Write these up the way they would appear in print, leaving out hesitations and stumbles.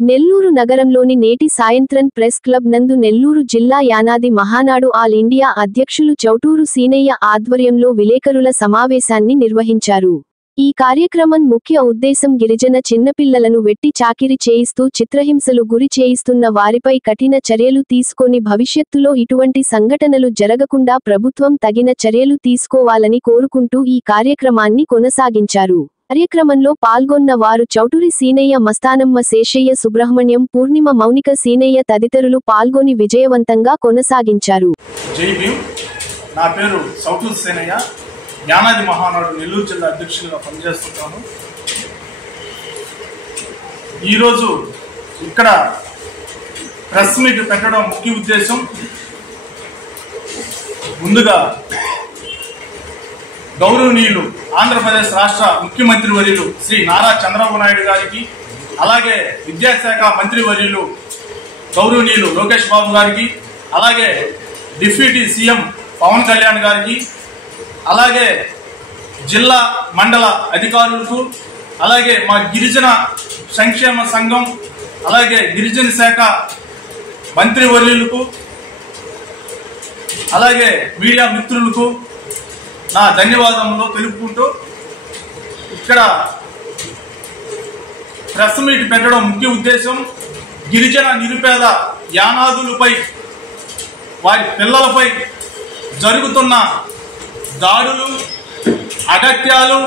నెల్లూరు నగరంలోని నేటి సాయంత్రం ప్రెస్ క్లబ్ నందు నెల్లూరు జిల్లా యానాది మహానాడు ఆల్ ఇండియా అధ్యక్షులు చౌటూరు సీనయ్య ఆధ్వర్యంలో విలేకరుల సమావేశాన్ని నిర్వహించారు. ఈ కార్యక్రమం ముఖ్య ఉద్దేశం గిరిజన చిన్నపిల్లలను వెట్టి చాకిరీ చేయిస్తూ చిత్రహింసలు గురి చేయిస్తున్న వారిపై కఠిన చర్యలు తీసుకొని భవిష్యత్తులో ఇటువంటి సంఘటనలు జరగకుండా ప్రభుత్వం తగిన చర్యలు తీసుకోవాలని కోరుకుంటూ ఈ కార్యక్రమాన్ని కొనసాగించారు. కార్యక్రమంలో పాల్గొన్న వారు చౌటూరి సీనయ్య, మస్తానమ్మ, శేషయ్య, సుబ్రహ్మణ్యం, పూర్ణిమ, మౌనిక, సీనయ్య తదితరులు పాల్గొని విజయవంతంగా కొనసాగించారు. జై భీమ్. నా పేరు చౌటూరి సీనయ్య, యానాది మహానాడు నెల్లూరు జిల్లా అధ్యక్షులుగా పనిచేస్తున్నాను. ఈరోజు ఇక్కడ ప్రెస్ మీట్ పెట్టడం ముఖ్య ఉద్దేశం, ముందుగా గౌరవనీయులు ఆంధ్రప్రదేశ్ రాష్ట్ర ముఖ్యమంత్రి వర్యులు శ్రీ నారా చంద్రబాబు నాయుడు గారికి, అలాగే విద్యాశాఖ మంత్రి వర్యులు గౌరవనీయులు లోకేష్ బాబు గారికి, అలాగే డిప్యూటీ సీఎం పవన్ కళ్యాణ్ గారికి, అలాగే జిల్లా మండల అధికారులకు, అలాగే మా గిరిజన సంక్షేమ సంఘం, అలాగే గిరిజన శాఖ మంత్రి వర్యులకు, అలాగే మీడియా మిత్రులకు నా ధన్యవాదములు తెలుపుకుంటూ, ఇక్కడ ప్రెస్ మీట్ పెట్టడం ముఖ్య ఉద్దేశం గిరిజన నిరుపేద యానాదులపై, వారి పిల్లలపై జరుగుతున్న దాడులు, అగత్యాలు,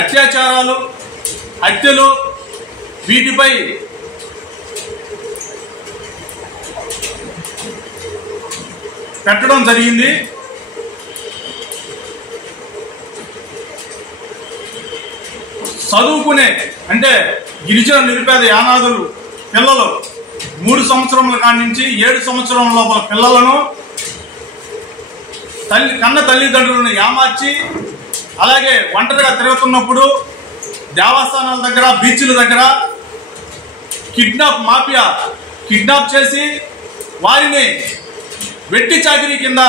అత్యాచారాలు, హత్యలు, వీటిపై పెట్టడం జరిగింది. చదువుకునే అంటే గిరిజన నిరుపేద యానాదులు పిల్లలు 3 సంవత్సరముల కాడి నుంచి 7 సంవత్సరం లోపల పిల్లలను కన్న తల్లిదండ్రులను ఏమార్చి, అలాగే ఒంటరిగా తిరుగుతున్నప్పుడు దేవస్థానాల దగ్గర, బీచ్ల దగ్గర కిడ్నాప్ చేసి వారిని వెట్టి చాకిరీ కింద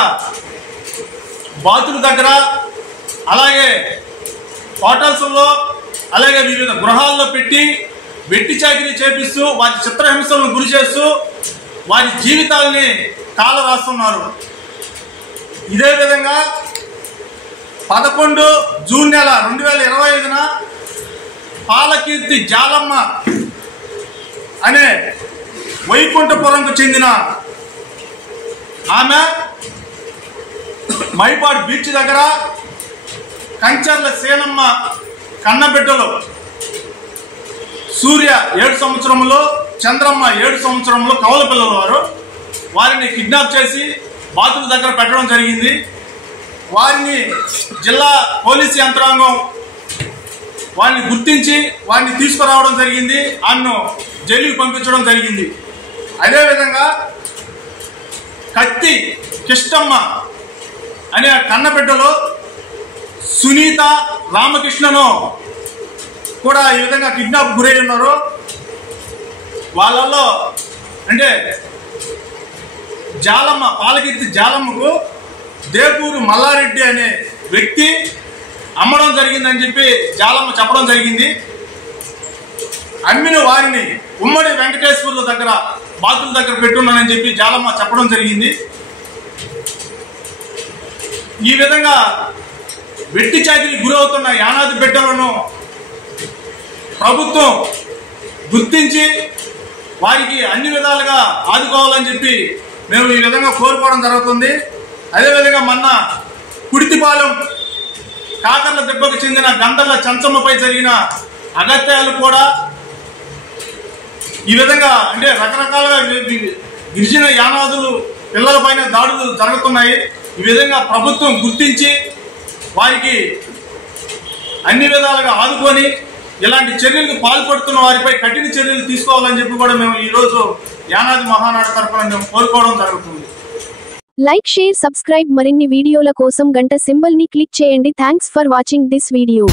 బాతుల దగ్గర, అలాగే హోటల్స్లో, అలాగే వివిధ గృహాల్లో పెట్టి వెట్టి చాకిరీ చేపిస్తూ వారి చిత్రహింసలను గురి చేస్తూ వారి జీవితాలని కాల రాస్తున్నారు. ఇదే విధంగా 11 జూన్ నెల 2025న పాలకీర్తి జాలమ్మ అనే వైకుంఠపురంకు చెందిన ఆమె మైపాడు బీచ్ దగ్గర కంచర్ల సేనమ్మ కన్నబిడ్డలు సూర్య 7 సంవత్సరంలో, చంద్రమ్మ 7 సంవత్సరంలో కవల పిల్లలు వారిని కిడ్నాప్ చేసి బాతుల దగ్గర పెట్టడం జరిగింది. వారిని జిల్లా పోలీసు యంత్రాంగం వారిని గుర్తించి వారిని తీసుకురావడం జరిగింది. ఆమెను జైలుకి పంపించడం జరిగింది. అదేవిధంగా కత్తి కిష్టమ్మ అనే కన్నబిడ్డలో సునీత, రామకృష్ణను కూడా ఈ విధంగా కిడ్నాప్ గురై ఉన్నారు. వాళ్ళల్లో అంటే జాలమ్మ, పాలకీర్తి జాలమ్మకు దేపూరు మల్లారెడ్డి అనే వ్యక్తి అమ్మడం జరిగిందని చెప్పి జాలమ్మ చెప్పడం జరిగింది. అమ్మిన వారిని ఉమ్మడి వెంకటేశ్వర్ల దగ్గర బాతుల దగ్గర పెట్టున్నానని చెప్పి జాలమ్మ చెప్పడం జరిగింది. ఈ విధంగా వెట్టి చాకిరీ గురవుతున్న యానాది బిడ్డలను ప్రభుత్వం గుర్తించి వారికి అన్ని విధాలుగా ఆదుకోవాలని చెప్పి మేము ఈ విధంగా కోరుకోవడం జరుగుతుంది. అదేవిధంగా మొన్న కుడితిపాలెం కాకర్ల దెబ్బకు చెందిన గంధర్ల చంచమ్మపై జరిగిన అగత్యాలు కూడా ఈ విధంగా అంటే రకరకాలుగా గిరిజన యానాదులు పిల్లలపైన దాడులు జరుగుతున్నాయి. ఈ విధంగా ప్రభుత్వం గుర్తించి వారికి అన్ని విధాలుగా ఆదుకొని ఇలాంటి చర్యలకు పాల్పడుతున్న వారిపై కఠిన చర్యలు తీసుకోవాలని చెప్పి కూడా మేము ఈరోజు యానాది మహానాడు తరఫున మేము కోరుకోవడం జరుగుతుంది. Like, share, subscribe. మరిన్ని వీడియోల కోసం గంట సింబల్ ని క్లిక్ చేయండి. Thanks for watching this video.